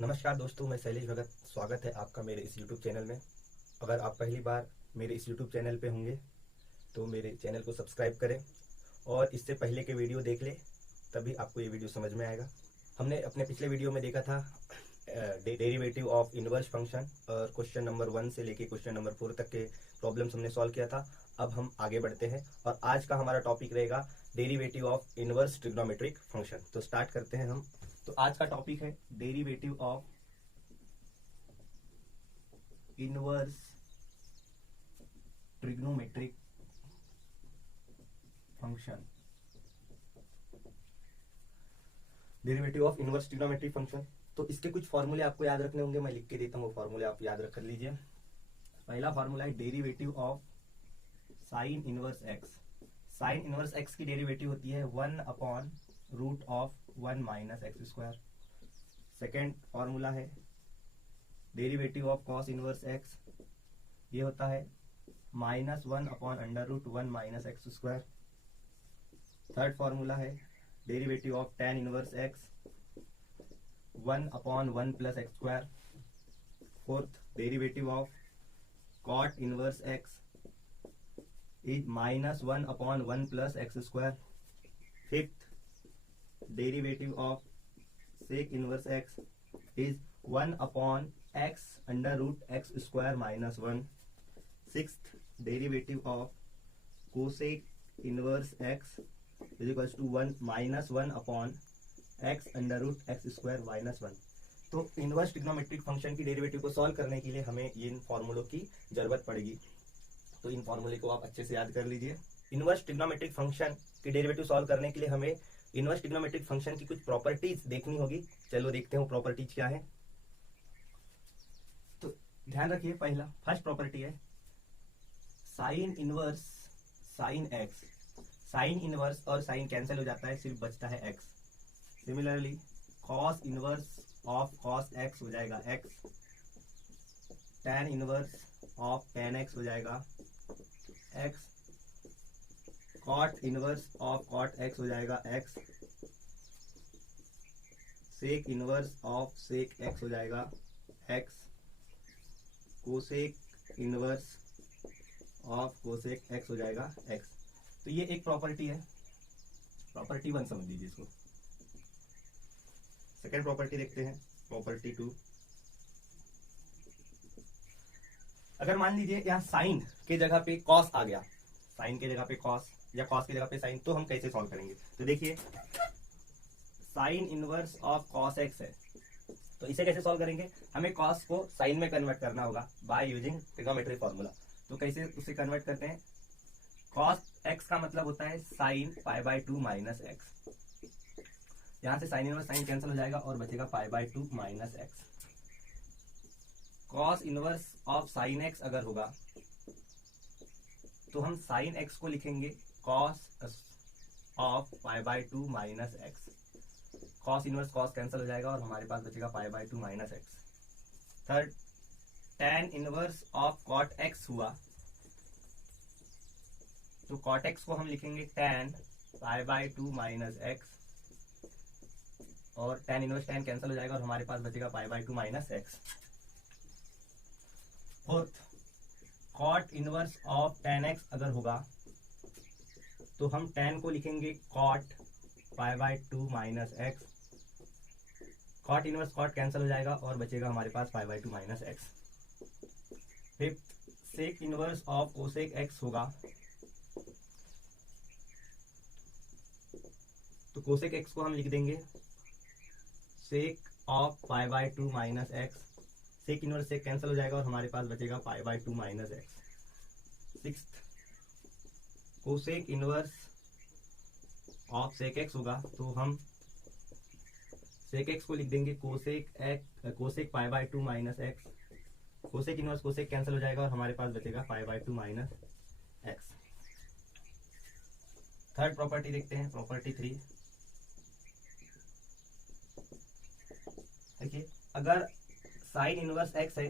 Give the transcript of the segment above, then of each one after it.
नमस्कार दोस्तों, मैं शैलेश भगत। स्वागत है आपका मेरे इस YouTube चैनल में। अगर आप पहली बार मेरे इस YouTube चैनल पे होंगे तो मेरे चैनल को सब्सक्राइब करें और इससे पहले के वीडियो देख लें, तभी आपको ये वीडियो समझ में आएगा। हमने अपने पिछले वीडियो में देखा था डेरिवेटिव ऑफ इनवर्स फंक्शन और क्वेश्चन नंबर 1 से लेके क्वेश्चन नंबर 4 तक के प्रॉब्लम्स हमने सॉल्व किया था। अब हम आगे बढ़ते हैं और आज का हमारा टॉपिक रहेगा derivative of inverse trigonometric function. तो स्टार्ट करते हैं हम। तो आज का टॉपिक है derivative of inverse trigonometric function. Derivative of inverse trigonometric function, तो इसके कुछ फॉर्मूले आपको याद रखने होंगे। मैं लिख के देता हूँ, फॉर्मूले आप याद रख लीजिए। पहला फॉर्मूला है derivative of sine inverse x. Sine inverse x की डेरिवेटिव होती है 1/√1 minus x square. Second formula है derivative of cos inverse x, ये होता है -1/√1 minus x square. Third formula है derivative of tan inverse x 1/1 plus x square. Fourth derivative of cot inverse x is -1/1 plus x square. Fifth derivative of sec inverse x is 1/x√x square minus 1। Sixth derivative of cosec inverse x is equal to 1/(x√x square minus 1। तो inverse trigonometric function की derivative को solve करने के लिए हमें इन फॉर्मूलों की जरूरत पड़ेगी। तो इन फॉर्मूले को आप अच्छे से याद कर लीजिए। इनवर्स ट्रिग्नोमेट्रिक फंक्शन की डेरिवेटिव सॉल्व करने के लिए हमें इनवर्स ट्रिग्नोमेट्रिक फंक्शन की कुछ प्रॉपर्टीज देखनी होगी। चलो देखते हैं वो प्रॉपर्टीज क्या है। तो ध्यान रखिए, फर्स्ट प्रॉपर्टी है sine inverse sine x. Sine inverse और साइन कैंसिल हो जाता है, सिर्फ बचता है x. Similarly cos inverse of cos x हो जाएगा x. tan inverse of tan x हो जाएगा x. cot inverse of cot x हो जाएगा x. sec inverse of sec x हो जाएगा x. cosec inverse of cosec x हो जाएगा एक्स। तो ये एक प्रॉपर्टी है, प्रॉपर्टी 1 समझ लीजिए इसको। सेकेंड प्रॉपर्टी देखते हैं, प्रॉपर्टी 2। अगर मान लीजिए यहाँ साइन के जगह पे कॉस आ गया, साइन के जगह पे कॉस या कॉस की जगह पे साइन, तो हम कैसे सॉल्व करेंगे। तो देखिए sine inverse of cos x है, तो इसे कैसे सॉल्व करेंगे। हमें कॉस को साइन में कन्वर्ट करना होगा बाय यूजिंग ट्रिग्नोमेट्रिक फॉर्मूला। तो कैसे उसे कन्वर्ट करते हैं। कॉस एक्स का मतलब होता है साइन π/2 माइनस एक्स। यहां से साइन इनवर्स साइन कैंसिल हो जाएगा और बचेगा π/2 minus x. Cos inverse of sine x अगर होगा तो हम साइन एक्स को लिखेंगे cos of π/2 minus x. Cos inverse cos cancel हो जाएगा और हमारे पास बचेगा π/2 minus x. Third tan inverse of cot x हुआ तो कॉट एक्स को हम लिखेंगे tan π/2 माइनस एक्स और tan इनवर्स tan कैंसिल हो जाएगा और हमारे पास बचेगा π/2 minus x. Fourth cot inverse of tan x अगर होगा तो हम tan को लिखेंगे cot π/2 minus x. cot inverse cot cancel हो जाएगा और बचेगा हमारे पास π/2 minus x. Fifth sec inverse of cosec x होगा तो cosec x को हम लिख देंगे sec of π/2 minus x. Sec inverse से कैंसिल हो जाएगा और हमारे पास बचेगा π/2 minus x. Sixth cosec inverse of sec x होगा तो हम सेक एक्स को लिख देंगे cosec π/2 minus x. Cosec inverse cosec cancel हो जाएगा और हमारे पास बचेगा π/2 माइनस एक्स। थर्ड प्रॉपर्टी देखते हैं, प्रॉपर्टी 3। देखिए अगर साइन इनवर्स एक्स है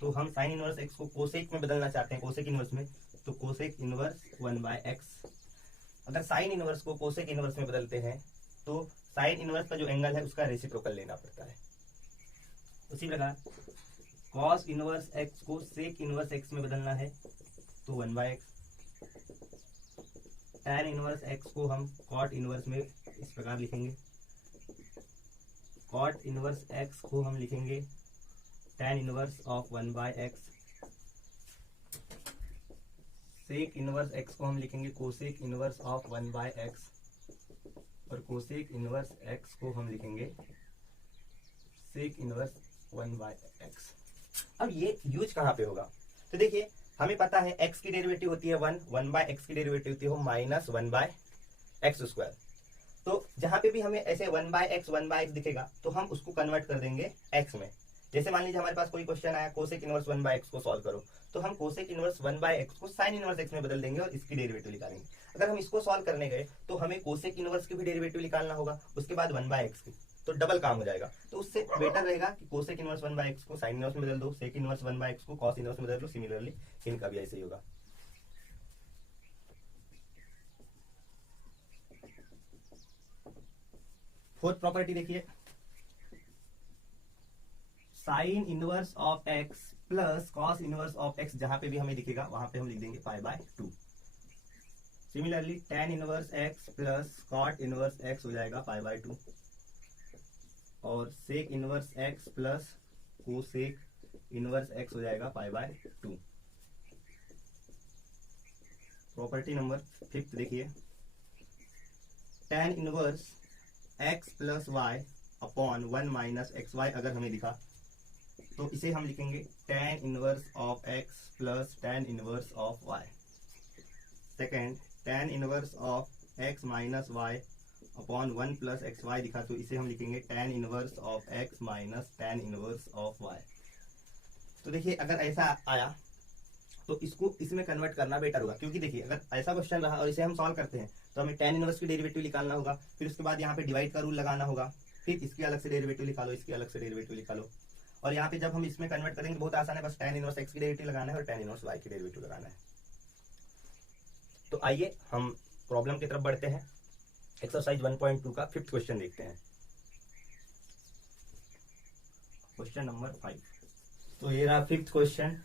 तो हम साइन इनवर्स एक्स को कोसेक में बदलना चाहते हैं, कोसेक इनवर्स में, तो कोसेक इनवर्स 1/x। अगर साइन इनवर्स को कोसेक इनवर्स में बदलते हैं तो साइन इनवर्स का जो एंगल है उसका रेसिप्रोकल लेना पड़ता है। उसी प्रकार कॉस इनवर्स एक्स को सेक इनवर्स एक्स में बदलना है तो 1/x। tan इनवर्स एक्स को हम कॉट इनवर्स में इस प्रकार लिखेंगे, कॉट इनवर्स एक्स को हम लिखेंगे tan inverse of 1/x। Sec inverse X को हम लिखेंगे कोसेक इनवर्स ऑफ 1/x और कोसेक इनवर्स एक्स को हम लिखेंगे सेक इनवर्स 1/x। अब ये यूज कहाँ पे होगा? तो देखिए हमें पता है x की डेरिवेटिव होती है 1/x की डेरिवेटिव होती है -1/x²। तो जहां पे भी हमें ऐसे 1/x दिखेगा तो हम उसको कन्वर्ट कर देंगे x में। जैसे मान लीजिए हमारे पास कोई क्वेश्चन आया कोसेक इनवर्स 1/x को सॉल्व करो, तो हम कोसेक इनवर्स 1/x को साइन इनवर्स x में बदल देंगे और इसकी डेरिवेटिव निकालेंगे। अगर हम इसको सॉल्व करने गए तो हमें कोसेक इनवर्स की भी डेरिवेटिव निकालना होगा, उसके बाद 1/x की, तो डबल काम हो जाएगा। तो उससे बेटर रहेगा कि कोसेक इनवर्स 1/x को साइन इनवर्स में बदल दो, सेक इनवर्स 1/x को कॉस इनवर्स में बदल दो। सिमिलरली इनका भी ऐसे ही होगा। फोर्थ प्रॉपर्टी देखिए, sine inverse of x plus cos inverse of x जहां पे भी हमें दिखेगा वहां पे हम लिख देंगे π/2। Similarly tan inverse x plus cot inverse x हो जाएगा π/2 और sec inverse x plus cosec inverse x हो जाएगा π/2। प्रॉपर्टी नंबर 5 देखिए, tan inverse x plus y upon 1 - xy अगर हमें दिखा तो इसे हम लिखेंगे tan inverse of x plus tan inverse of y। Second, tan inverse of x minus Y upon 1 + xy दिखा तो इसे हम लिखेंगे tan inverse of x minus tan inverse of y। तो देखिए अगर ऐसा आया तो इसको इसमें कन्वर्ट करना बेटर होगा, क्योंकि देखिए अगर ऐसा क्वेश्चन रहा और इसे हम सॉल्व करते हैं तो हमें tan इनवर्स की डेरिवेटिव निकालना होगा, फिर उसके बाद यहाँ पे डिवाइड का रूल लगाना होगा, फिर इसकी अलग से डेरिवेटिव निकालो, इसकी अलग से डेरिवेटिव निकालो। और यहाँ पे जब हम इसमें कन्वर्ट करेंगे बहुत आसान है, बस tan इनवर्स x की डेरिवेटिव लगाना है और tan इनवर्स y की डेरिवेटिव लगाना है। तो आइए हम प्रॉब्लम की तरफ बढ़ते हैं। एक्सरसाइज 1.2 का 5th क्वेश्चन देखते हैं। Question number 5। तो ये रहा 5th क्वेश्चन।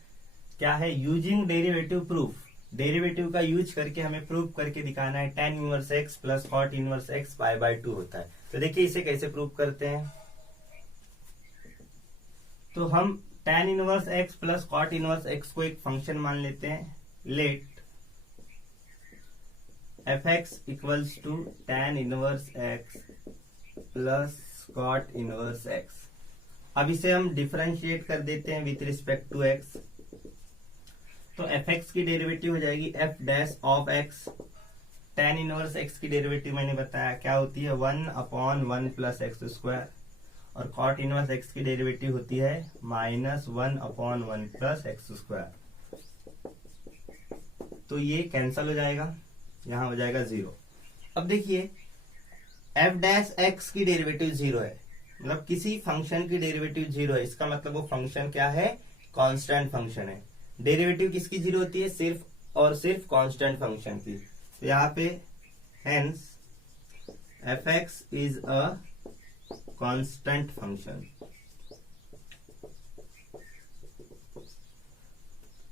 क्या है? Using derivative proof. डेरिवेटिव का यूज करके हमें प्रूफ करके दिखाना है tan inverse x plus cot inverse x π/2 होता है। तो देखिए इसे कैसे प्रूफ करते हैं। तो हम tan inverse x plus cot inverse x को एक फंक्शन मान लेते हैं। Let fx equals to tan inverse x plus cot inverse x। अब इसे हम डिफरेंशिएट कर देते हैं विथ रिस्पेक्ट टू x। तो fx की डेरिवेटिव हो जाएगी f dash of x। tan inverse x की डेरिवेटिव मैंने बताया क्या होती है 1/1 + x² और कॉट इनवर्स x की डेरिवेटिव होती है -1/1 + x²। तो ये कैंसल हो जाएगा, यहां हो जाएगा 0। अब देखिए f डैश x की डेरिवेटिव 0 है, मतलब किसी फंक्शन की डेरिवेटिव 0 है, इसका मतलब वो फंक्शन क्या है? कांस्टेंट फंक्शन है। डेरिवेटिव किसकी 0 होती है? सिर्फ और सिर्फ कांस्टेंट फंक्शन की। तो यहाँ पे hence fx is a constant function.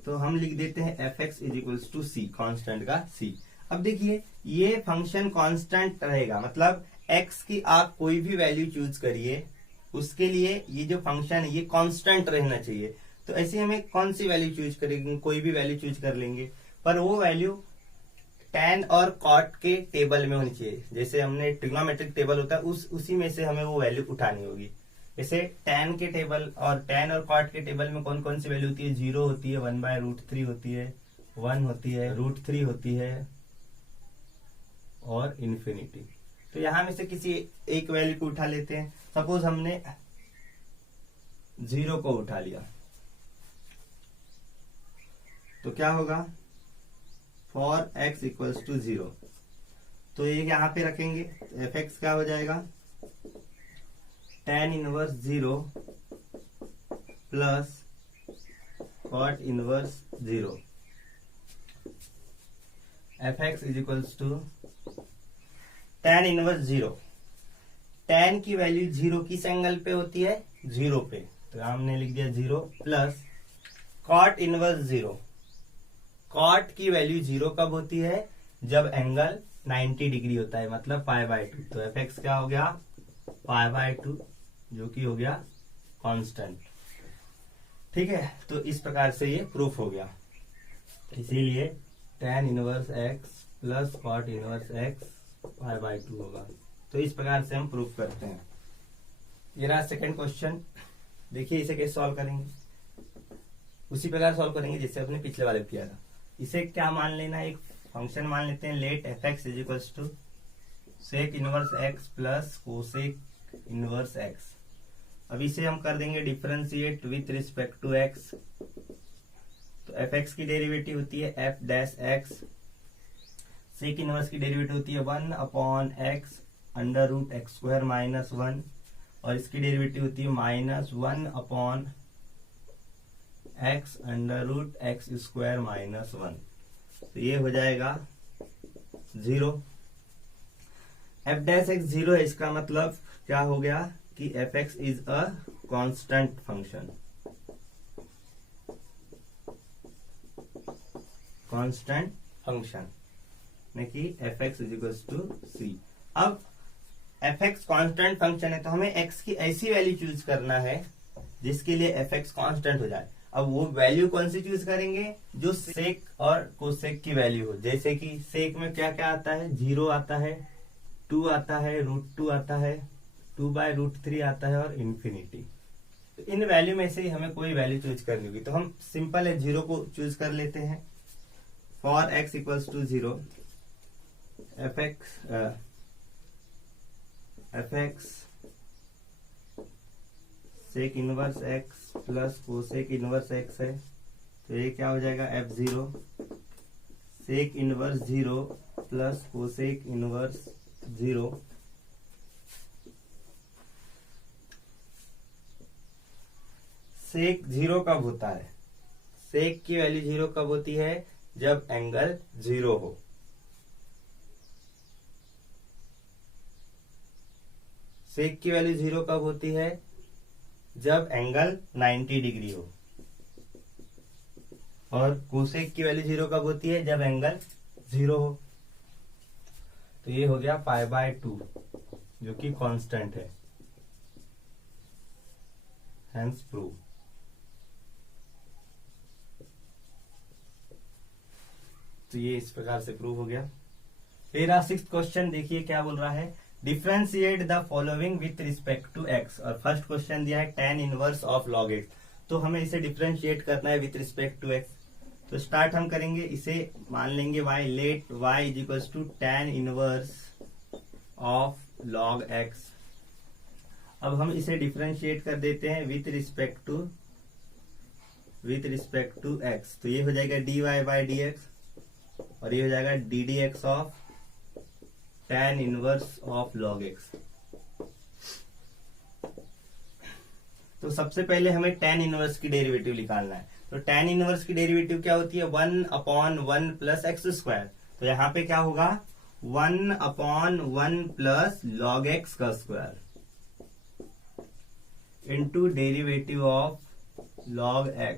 तो हम लिख देते हैं fx is equals to c, constant का c। अब देखिए ये फंक्शन कांस्टेंट रहेगा, मतलब x की आप कोई भी वैल्यू चूज करिए उसके लिए ये जो फंक्शन है ये कांस्टेंट रहना चाहिए। तो ऐसे हमें कौन सी वैल्यू चूज करेंगे? कोई भी वैल्यू चूज कर लेंगे, पर वो वैल्यू tan और cot के टेबल में होनी चाहिए। जैसे हमने ट्रिग्नोमेट्रिक टेबल होता है उसी में से हमें वो वैल्यू उठानी होगी। जैसे tan के टेबल और tan और cot के टेबल में कौन कौन सी वैल्यू होती है? 0 होती है, 1/√3 होती है, 1 होती है, √3 होती है और इन्फिनिटी। तो यहां में से किसी एक वैल्यू को उठा लेते हैं। सपोज हमने 0 को उठा लिया तो क्या होगा? For x equals to 0। तो ये यहाँ पे रखेंगे, fx क्या हो जाएगा? tan inverse 0 plus cot inverse 0। fx is equals to tan inverse 0। tan की वैल्यू 0 किस एंगल पे होती है? 0 पे। तो हमने लिख दिया 0 प्लस कॉट इनवर्स 0। कॉट की वैल्यू 0 कब होती है? जब एंगल 90 डिग्री होता है, मतलब π/2। तो एफ एक्स क्या हो गया? π/2, जो कि हो गया कांस्टेंट। ठीक है, तो इस प्रकार से ये प्रूफ हो गया। इसीलिए tan inverse x plus cot inverse x π/2 होगा। तो इस प्रकार से हम प्रूफ करते हैं। ये रहा सेकंड क्वेश्चन। देखिए इसे कैसे सॉल्व करेंगे, उसी प्रकार सॉल्व करेंगे जैसे अपने पिछले वाले किया था। इसे क्या मान लेना, एक फंक्शन मान लेते हैं, let f x is equals to sec inverse x plus cosec inverse x. अब इसे हम कर देंगे differentiate with respect to x. तो एफ एक्स की डेरिवेटिव होती है f dash x, sec inverse की डेरिवेटिव होती है 1/x under root x square minus 1, और इसकी डेरिवेटिव होती है -1/x under root x square minus 1। तो ये हो जाएगा 0। एफ डैश एक्स 0 है, इसका मतलब क्या हो गया कि f x is a constant function. Constant function ने कि f x is equal to c. अब एफ एक्स कॉन्स्टेंट फंक्शन है, तो हमें एक्स की ऐसी वैल्यू चूज करना है जिसके लिए एफ एक्स कॉन्स्टेंट हो जाए। अब वो वैल्यू कौन सी चूज करेंगे? जो सेक और कोसेक की वैल्यू हो। जैसे कि सेक में क्या क्या आता है? 0 आता है, 2 आता है, √2 आता है, 2/√3 आता है और इन्फिनिटी। तो इन वैल्यू में से हमें कोई वैल्यू चूज करनी होगी। तो हम सिंपल है 0 को चूज कर लेते हैं। For x equals to 0 f x sec inverse x plus cosec inverse x है, तो ये क्या हो जाएगा? f0 sec inverse 0 plus cosec inverse 0। Sec 0 कब होता है? सेक की वैल्यू 0 कब होती है? जब एंगल 0 हो। सेक की वैल्यू 0 कब होती है? जब एंगल 90 डिग्री हो। और कोसेक की वैल्यू 0 कब होती है? जब एंगल 0 हो। तो ये हो गया π/2, जो कि कांस्टेंट है, हेंस प्रूव। तो ये इस प्रकार से प्रूव हो गया। फिर 6th क्वेश्चन देखिए क्या बोल रहा है, differentiate the following with respect to x. और फर्स्ट क्वेश्चन दिया है tan inverse of log x, तो हमें इसे डिफ्रेंशिएट करना है विथ रिस्पेक्ट टू एक्स। तो स्टार्ट हम करेंगे, इसे मान लेंगे y, let y is equals to tan inverse of log x। अब हम इसे डिफ्रेंशिएट कर देते हैं विथ रिस्पेक्ट टू x। तो ये हो जाएगा dy/dx और ये हो जाएगा ddx of tan inverse of log x। तो सबसे पहले हमें tan इनवर्स की डेरिवेटिव निकालना है। तो tan इनवर्स की डेरिवेटिव क्या होती है? 1/1 प्लस एक्स स्क्वायर। तो यहाँ पे क्या होगा? 1/1 प्लस log x का square into derivative of log x।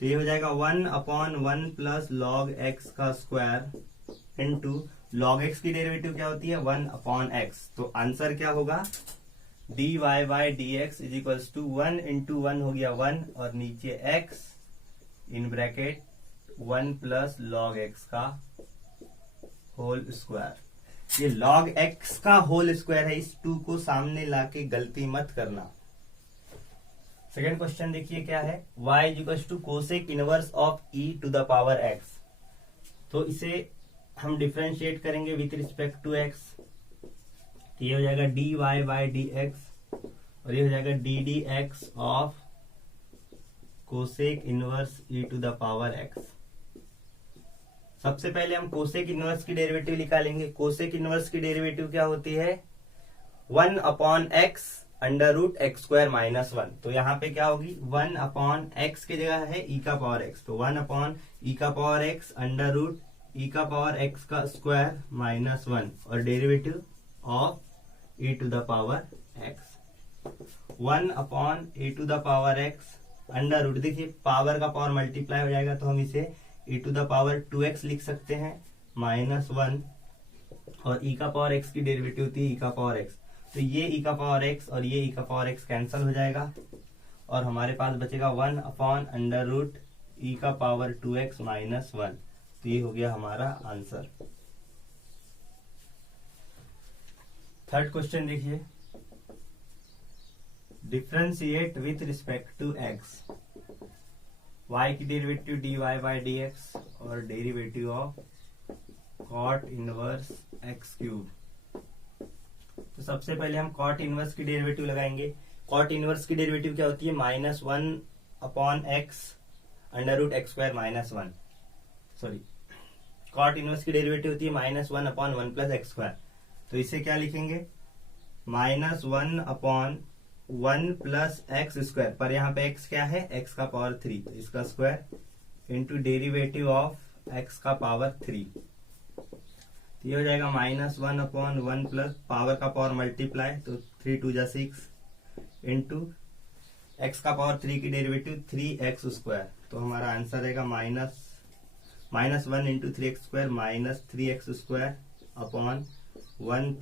तो ये हो जाएगा 1/1 प्लस log x का स्क्वायर इंटू log x की डेरिवेटिव क्या होती है? 1/x। तो आंसर क्या होगा? dy/dx is equals to 1 into 1 हो गया 1 और नीचे x in bracket 1 plus log x का होल स्क्वायर। ये log x का होल स्क्वायर है, इस 2 को सामने लाके गलती मत करना। सेकेंड क्वेश्चन देखिए क्या है, y is equals to cosec inverse of e to the power x। तो इसे हम डिफरेंशिएट करेंगे विथ रिस्पेक्ट टू x। तो ये हो जाएगा dy/dx और ये हो जाएगा ddx of cosec inverse e to the power x। सबसे पहले हम कोसेक इनवर्स की डेरिवेटिव निकालेंगे। कोसेक इनवर्स की डेरिवेटिव क्या होती है? 1/x under root x square minus 1। तो यहाँ पे क्या होगी? 1/x की जगह है e का पावर x, तो 1/e का power x under root e का पावर x का स्क्वायर माइनस 1 और derivative of e to the power x। 1/a⁴ under root, देखिए पावर का पावर मल्टीप्लाई हो जाएगा तो हम इसे e⁴ लिख सकते हैं -1, और e⁴x की डेरिवेटिव होती है e⁴x, तो ये e⁴x और ये e⁴x कैंसिल हो जाएगा और हमारे पास बचेगा 1/√e⁴ -1। तो ये हो गया हमारा आंसर। थर्ड क्वेश्चन देखिए, differentiate with respect to x, y की डेरिवेटिव dy/dx और derivative of cot inverse x³। तो सबसे पहले हम cot इनवर्स की डेरिवेटिव लगाएंगे। cot इनवर्स की डेरिवेटिव क्या होती है? -1/x √x² -1, sorry, cot inverse की डेरिवेटिव होती है -1/1 + x²। तो इसे क्या लिखेंगे? -1/1 + x², पर यहाँ पे x क्या है? x का पावर 3, तो इसका square into derivative of x का पावर 3, तो ये हो जाएगा -1/1 प्लस पावर का पावर मल्टीप्लाई, तो 3 × 2 = 6 इंटू x का पावर 3 की डेरिवेटिव 3x²। तो हमारा आंसर रहेगा -1 × 3x² -3x² अपॉन 1 +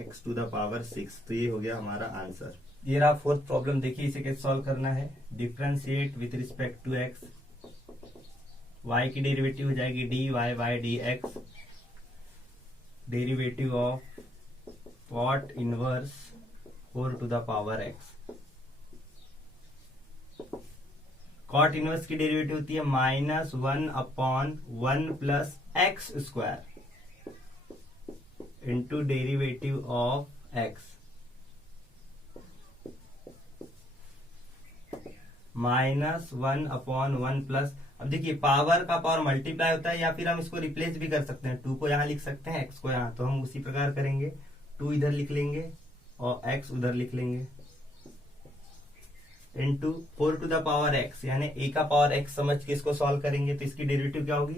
x⁴ 6। तो ये हो गया हमारा आंसर। ये रहा फोर्थ प्रॉब्लम। देखिए इसे कैसे सॉल्व करना है। Differentiate with respect to x, y की डेरिवेटिव हो जाएगी dy/dx, derivative of cot inverse 4⁴x। cot inverse की डेरिवेटिव होती है -1/1 + x² into derivative of x -1/1 plus, अब देखिए पावर का पावर मल्टीप्लाई होता है, या फिर हम इसको रिप्लेस भी कर सकते हैं, 2 को यहाँ लिख सकते हैं, x को यहाँ, तो हम उसी प्रकार करेंगे, 2 इधर लिख लेंगे और x उधर लिख लेंगे, इंटू 4⁴x, यानी a⁴x समझ के इसको सॉल्व करेंगे। तो इसकी डेरिवेटिव क्या होगी?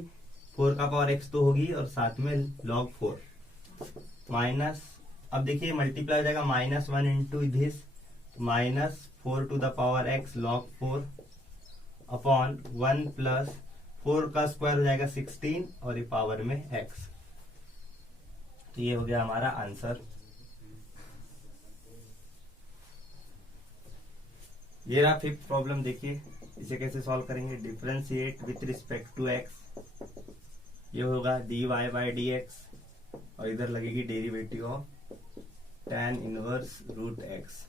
4⁴x तो होगी और साथ में log 4 माइनस, अब देखिए मल्टीप्लाई हो जाएगा -1 into this -4⁴x log 4 upon 1 plus 4 का स्क्वायर हो जाएगा 16 और ये पावर में x। तो ये हो गया हमारा आंसर। ये रहा फिफ्थ प्रॉब्लम। देखिए इसे कैसे सॉल्व करेंगे। Differentiate with respect to x, ये होगा dy/dx और इधर लगेगी derivative of tan inverse √x।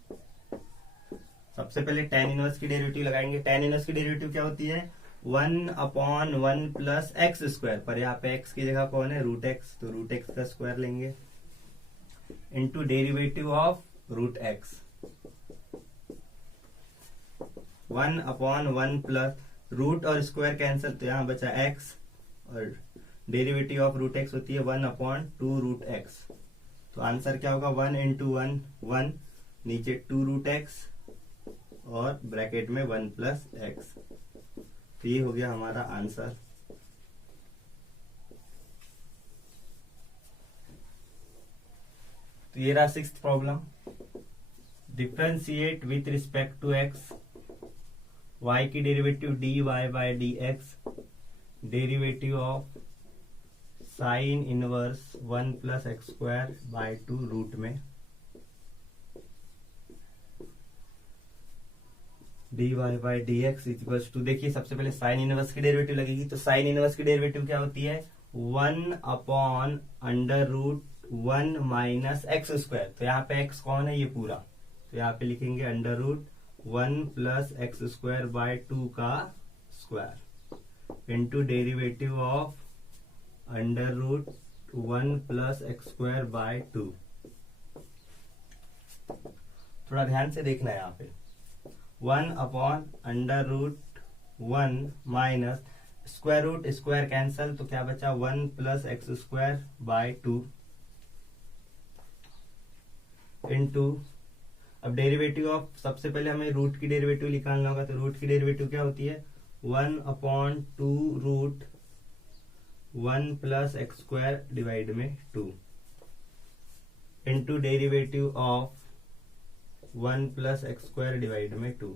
सबसे पहले tan इनवर्स की डेरिवेटिव लगाएंगे। tan इनवर्स की डेरिवेटिव क्या होती है? 1/1 प्लस x², पर यहाँ पे x की जगह कौन है? √x, तो √x का स्क्वायर लेंगे into derivative of √x। 1/1 plus root और स्क्वायर कैंसिल, तो यहाँ बचा x और डेरिवेटिव ऑफ √x होती है 1/2√x। तो आंसर क्या होगा? 1 × 1 1, नीचे 2√x और ब्रैकेट में 1 + x। तो ये हो गया हमारा आंसर। तो ये रहा sixth problem. Differentiate with respect to x, y की derivative dy/dx, derivative of sine inverse 1 + x²/2 root में dy/dx इक्वल्स टू, देखिए सबसे पहले साइन इनवर्स की डेरिवेटिव लगेगी। तो साइन इनवर्स की डेरिवेटिव क्या होती है? 1/√1 - x²। तो यहाँ पे x कौन है? ये पूरा, तो यहाँ पे लिखेंगे √1 + x²/2 का square into derivative of √1 + x²/2। थोड़ा ध्यान से देखना है यहाँ पे। 1/√1 minus square root square cancel, तो क्या बचा? 1 + x²/2 इंटू, अब डेरिवेटिव ऑफ, सबसे पहले हमें रूट की डेरिवेटिव निकालना होगा। तो रूट की डेरिवेटिव क्या होती है? 1/2√1 + x² डिवाइड में 2 into derivative of 1 plus x square divide में 2।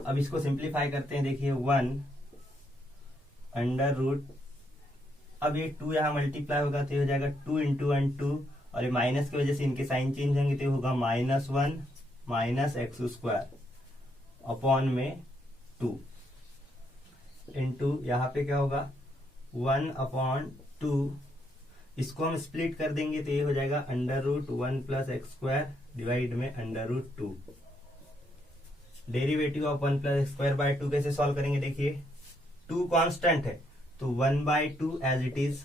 अब इसको सिंप्लीफाई करते हैं। देखिए 1 अंडर रूट, अब ये 2 यहाँ मल्टीप्लाई होगा तो ये हो जाएगा 2 इंटू 1 2, और ये माइनस की वजह से इनके साइन चेंज होंगे तो ये होगा -1 माइनस एक्स स्क्वायर अपॉन में 2 इंटू यहाँ पे क्या होगा 1 अपॉन 2। इसको हम स्प्लिट कर देंगे तो ये हो जाएगा under root 1 plus x square divide में under root 2। Derivative of 1 plus x square by 2 कैसे सॉल्व करेंगे? देखिए 2 कांस्टेंट है तो 1/2 एज इट इज,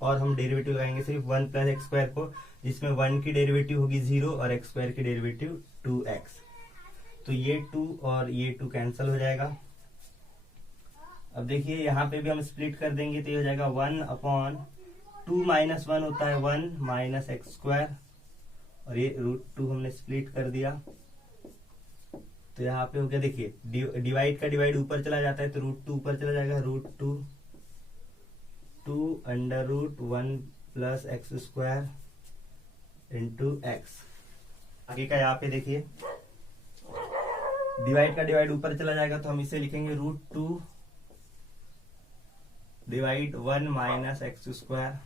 और हम डेरिवेटिव लगाएंगे सिर्फ 1 प्लस एक्स स्क्वायर को, जिसमें 1 की डेरिवेटिव होगी 0 और एक्स स्क्वायर की डेरिवेटिव 2x। तो ये 2 और ये 2 कैंसिल हो जाएगा। अब देखिए यहाँ पे भी हम स्प्लिट कर देंगे तो ये हो जाएगा 1 अपॉन 2 माइनस 1 होता है 1 माइनस एक्स स्क्वायर, और ये √2 हमने स्प्लिट कर दिया तो यहाँ पे हो गया। देखिए डिवाइड का डिवाइड ऊपर चला जाता है तो √2 ऊपर चला जाएगा, √2 2 under root 1 plus x square into x. आगे का यहाँ पे देखिए डिवाइड का डिवाइड ऊपर चला जाएगा तो हम इसे लिखेंगे √2 divide 1 minus x square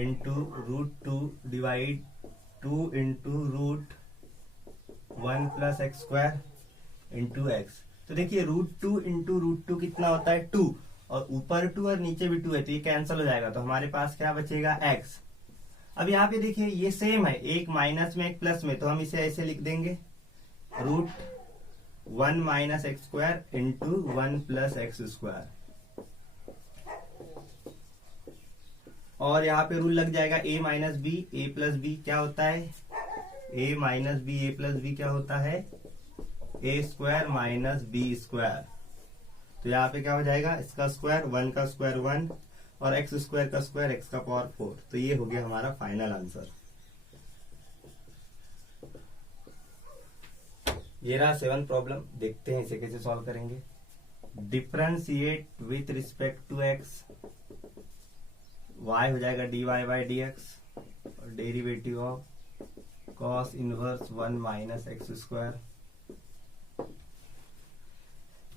into √2 divide 2 into √1 plus x square into x. तो देखिए √2 इंटू √2 कितना होता है 2, और ऊपर 2 और नीचे भी 2 है तो ये कैंसिल हो जाएगा, तो हमारे पास क्या बचेगा x। अब यहाँ पे देखिए ये सेम है, एक माइनस में एक प्लस में, तो हम इसे ऐसे लिख देंगे √1 minus x square into 1 plus x square, और यहाँ पे रूल लग जाएगा a minus b a plus b क्या होता है, a minus b a plus b क्या होता है a square minus b square. तो यहाँ पे क्या हो जाएगा, इसका स्क्वायर 1 का स्क्वायर 1 और एक्स स्क्वायर का स्क्वायर x का पावर 4। तो ये हो गया हमारा फाइनल आंसर। ये रहा 7 प्रॉब्लम। देखते हैं इसे कैसे सॉल्व करेंगे। Differentiate with respect to x, y हो जाएगा dy बाई dx, और derivative of cos inverse 1 minus x square.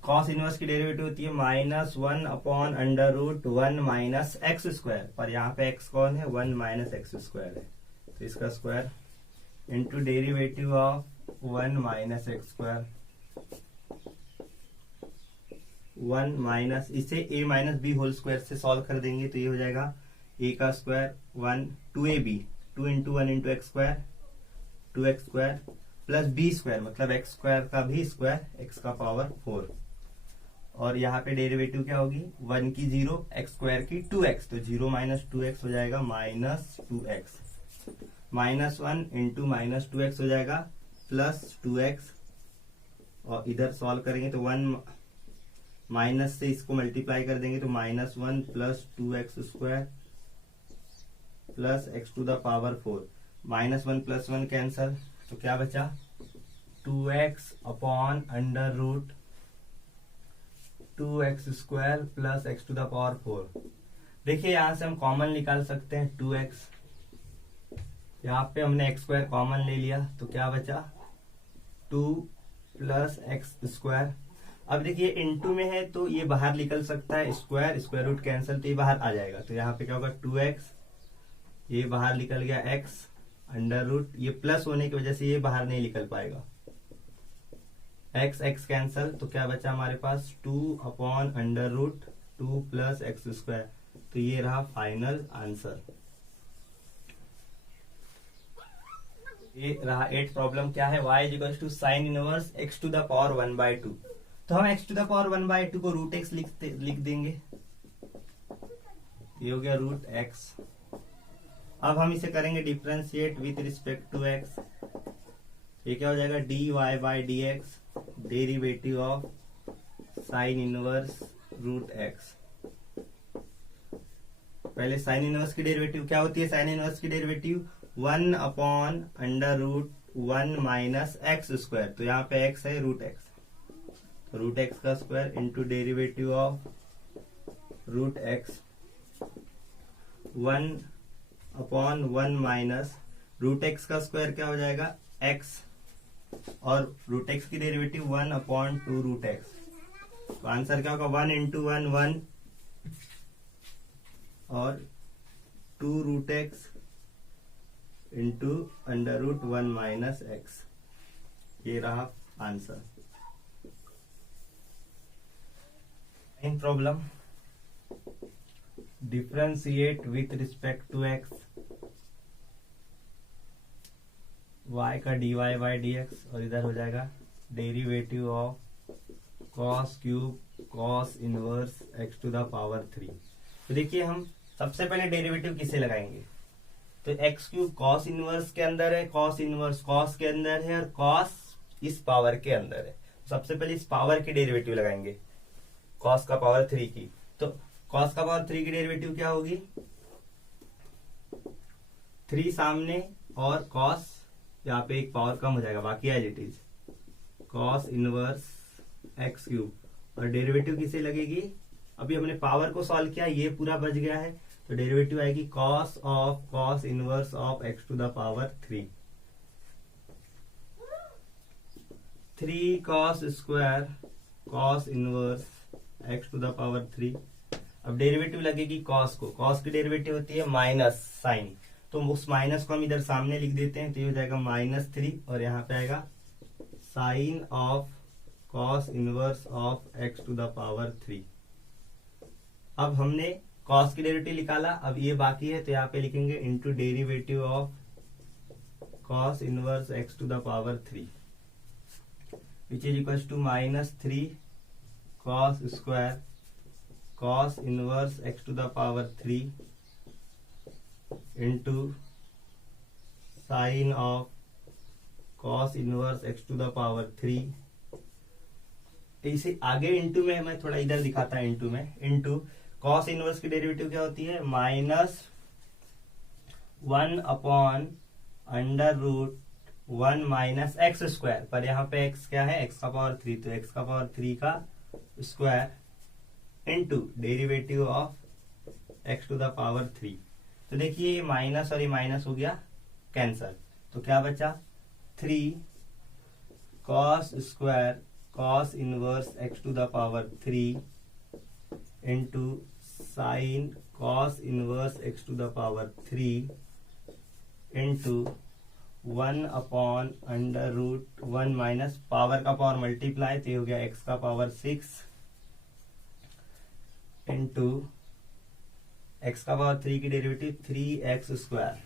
cos inverse की डेरिवेटिव होती है -1 upon under root 1 minus x square, पर यहाँ पे x कौन है 1 माइनस एक्स स्क्वायर है, तो इसका square into derivative of 1 minus x square 1 minus, इसे a minus b whole square से सॉल्व कर देंगे तो ये हो जाएगा a का square 1 2ab 2 into 1 into x square 2x square plus b square, मतलब x स्क्वायर का भी स्क्वायर x का पावर 4, और यहाँ पे डेरिवेटिव क्या होगी 1 की 0 x स्क्वायर की 2x, तो 0 माइनस 2x हो जाएगा -2x, -1 इंटू -2x हो जाएगा प्लस 2x, और इधर सॉल्व करेंगे तो 1 माइनस से इसको मल्टीप्लाई कर देंगे तो -1 plus 2x square plus x to the power 4, -1 plus 1 cancel, तो क्या बचा 2x upon under root 2x square plus x to the power 4। देखिए यहां से हम कॉमन निकाल सकते हैं 2x, यहाँ पे हमने x स्क्वायर कॉमन ले लिया तो क्या बचा 2 प्लस एक्स स्क्वायर। अब देखिए इनटू में है तो ये बाहर निकल सकता है, स्क्वायर स्क्वायर रूट कैंसिल तो ये बाहर आ जाएगा, तो यहाँ पे क्या होगा 2x, ये बाहर निकल गया x अंडर रूट, ये प्लस होने की वजह से ये बाहर नहीं निकल पाएगा, x x कैंसल, तो क्या बचा हमारे पास 2 upon under root 2 plus x square. तो ये रहा फाइनल आंसर। ये रहा 8 प्रॉब्लम। क्या है y equal to sine inverse x to the power 1/2। तो हम x टू द पावर 1/2 को √x लिख देंगे, ये हो गया √x। अब हम इसे करेंगे differentiate with respect to x, ये क्या हो जाएगा dy by dx derivative of sine inverse √x। पहले साइन इनवर्स की डेरिवेटिव क्या होती है, साइन इनवर्स की derivative 1 upon under root 1 minus x square, तो यहाँ पे x है √x, तो √x का square into derivative of √x 1 upon 1 minus root x का स्क्वायर क्या हो जाएगा एक्स, और रूट एक्स की डेरिवेटिव 1/2 रूट एक्स, तो आंसर क्या होगा 1 इंटू 1 1 और 2 root x into under root 1 minus x, ये रहा आंसर। इन problem, differentiate with respect to x y का dy बाई dx, और इधर हो जाएगा derivative of cos cube cos inverse x to the power 3। तो देखिए हम सबसे पहले डेरिवेटिव किसे लगाएंगे, तो x क्यूब cos इनवर्स के अंदर है, cos इनवर्स cos के अंदर है, और cos इस पावर के अंदर है। सबसे पहले इस पावर की डेरिवेटिव लगाएंगे cos का पावर 3 की, तो cos का पावर 3 की डेरिवेटिव क्या होगी, 3 सामने और cos यहाँ पे एक पावर कम हो जाएगा, बाकी as it is cos inverse x cube, और डेरिवेटिव किसे लगेगी, अभी हमने पावर को सॉल्व किया, ये पूरा बच गया है, तो डेरिवेटिव आएगी cos of cos inverse of x to the power 3, 3 cos square cos inverse x to the power 3। अब डेरिवेटिव लगेगी cos को, cos की डेरिवेटिव होती है माइनस साइन, तो उस माइनस को हम इधर सामने लिख देते हैं, तो ये हो जाएगा -3, और यहाँ पे आएगा sine of cos inverse of x to the power 3। अब हमने cos की डेरिवेटिव निकाला, अब ये बाकी है, तो यहाँ पे लिखेंगे into derivative of cos inverse x to the power 3, which is equal to -3 cos square cos inverse x to the power 3 into sine of cos inverse x to the power 3। इसे आगे इंटू में मैं थोड़ा इधर दिखाता है, into में, into cos inverse की डेरिवेटिव क्या होती है -1 upon under root 1 minus x square, पर यहाँ पे x क्या है, x का पावर 3, तो x का पावर 3 का square into derivative of x to the power 3। तो देखिए ये माइनस और ये माइनस हो गया कैंसल, तो क्या बचा 3 cos square cos inverse x to the power 3 into sine cos inverse x to the power 3 into 1 upon under root 1 minus power का पावर मल्टीप्लाई, तो ये हो गया x का पावर 6 इंटू x का पावर 3 की डेरिवेटिव 3x स्क्वायर।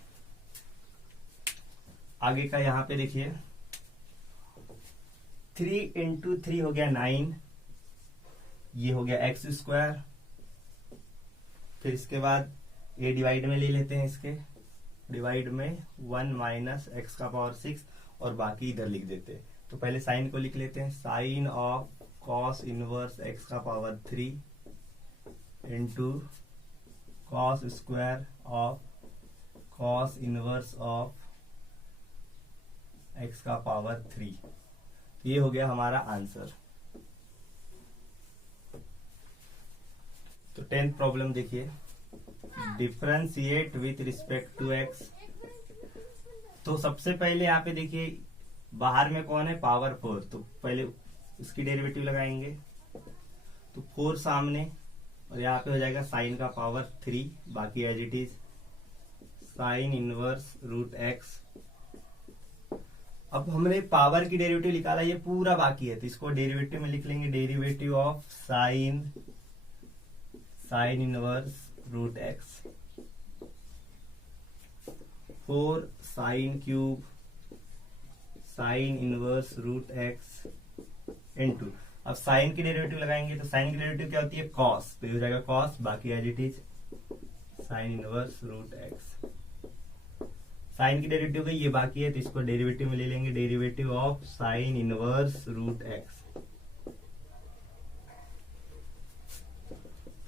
आगे का यहाँ पे देखिए 3 इंटू 3 हो गया 9, ये हो गया x स्क्वायर, फिर इसके बाद ये डिवाइड में ले लेते हैं, इसके डिवाइड में 1 माइनस एक्स का पावर 6, और बाकी इधर लिख देते हैं। तो पहले साइन को लिख लेते हैं, sine of cos inverse x का power 3 into cos square of cos inverse of x का पावर 3। ये हो गया हमारा आंसर। तो 10th प्रॉब्लम देखिए, differentiate with respect to x। तो सबसे पहले यहाँ पे देखिए बाहर में कौन है, पावर 4, तो पहले इसकी डेरिवेटिव लगाएंगे, तो 4 सामने, और यहाँ पे हो जाएगा साइन का पावर 3, बाकी as it is sine inverse root x. अब हमने पावर की डेरिवेटिव निकाला, ये पूरा बाकी है, तो इसको डेरिवेटिव में लिख लेंगे, derivative of sine inverse root x, 4 sine cube sine inverse root x into, अब साइन की डेरिवेटिव लगाएंगे, तो साइन की डेरिवेटिव क्या होती है कॉस, तो ये हो जाएगा कॉस, बाकी as it is sine inverse root x. Sine की डेरिवेटिव का ये बाकी है, तो इसको डेरिवेटिव में ले लेंगे, derivative of sine inverse root x,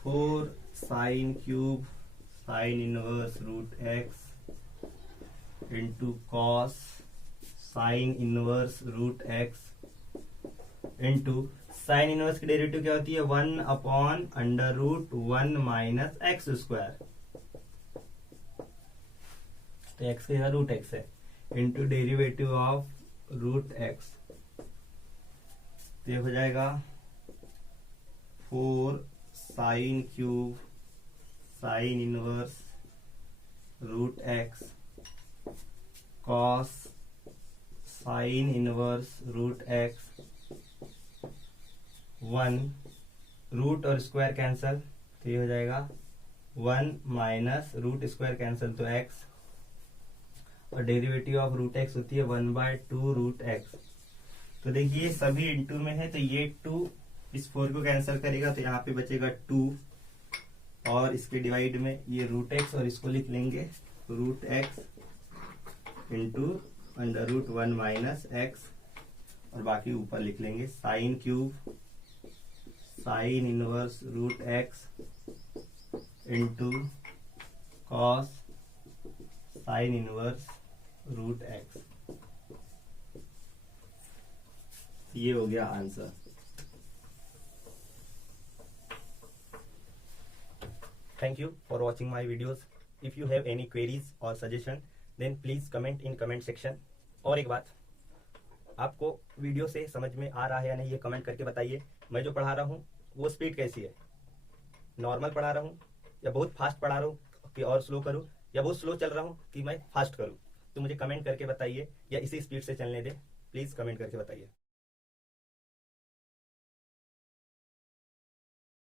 4 sine cube sine inverse root x into cos sine inverse root x into sine inverse की डेरिवेटिव क्या होती है 1 upon under root 1 minus x square, तो एक्स के जगह रूट एक्स है, into derivative of root x, तो ये हो जाएगा 4 sine cube sine inverse root x cos sine inverse root x 1, root और स्क्वायर कैंसल, तो ये हो जाएगा 1 माइनस रूट स्क्वायर कैंसल तो x, और डेरिवेटिव ऑफ रूट एक्स होती है 1/2 रूट एक्स। तो देखिए सभी इंटू में है, तो ये 2 इस 4 को कैंसिल करेगा, तो यहाँ पे बचेगा 2, और इसके डिवाइड में ये रूट एक्स, और इसको लिख लेंगे root x into under root 1 minus x, और बाकी ऊपर लिख लेंगे sine cube sine inverse root x into cos sine inverse root x. ये हो गया answer. Thank you for watching my videos. If you have any queries or suggestion, then please comment in comment section. और एक बात, आपको video से समझ में आ रहा है या नहीं, ये कमेंट करके बताइए। मैं जो पढ़ा रहा हूँ वो स्पीड कैसी है, नॉर्मल पढ़ा रहा हूँ या बहुत फास्ट पढ़ा रहा हूँ कि और स्लो करूँ, या बहुत स्लो चल रहा हूँ कि मैं फास्ट करूँ, तो मुझे कमेंट करके बताइए, या इसी स्पीड से चलने दे, प्लीज़ कमेंट करके बताइए।